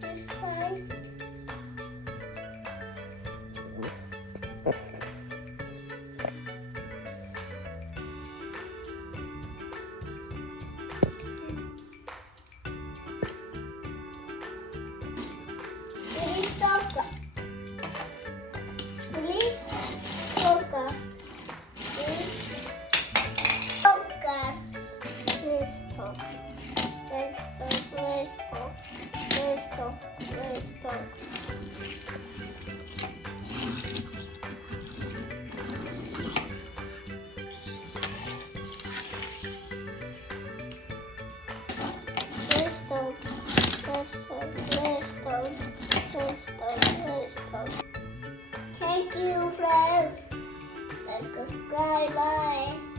this side. Please talk. Please talk. Please talk. Please talk. Let's talk. Let's talk. Let's talk. Let's talk. Let's talk. Let's talk. Let's talk. Let's talk. Let's talk. Thank you, friends. Like, subscribe. Bye.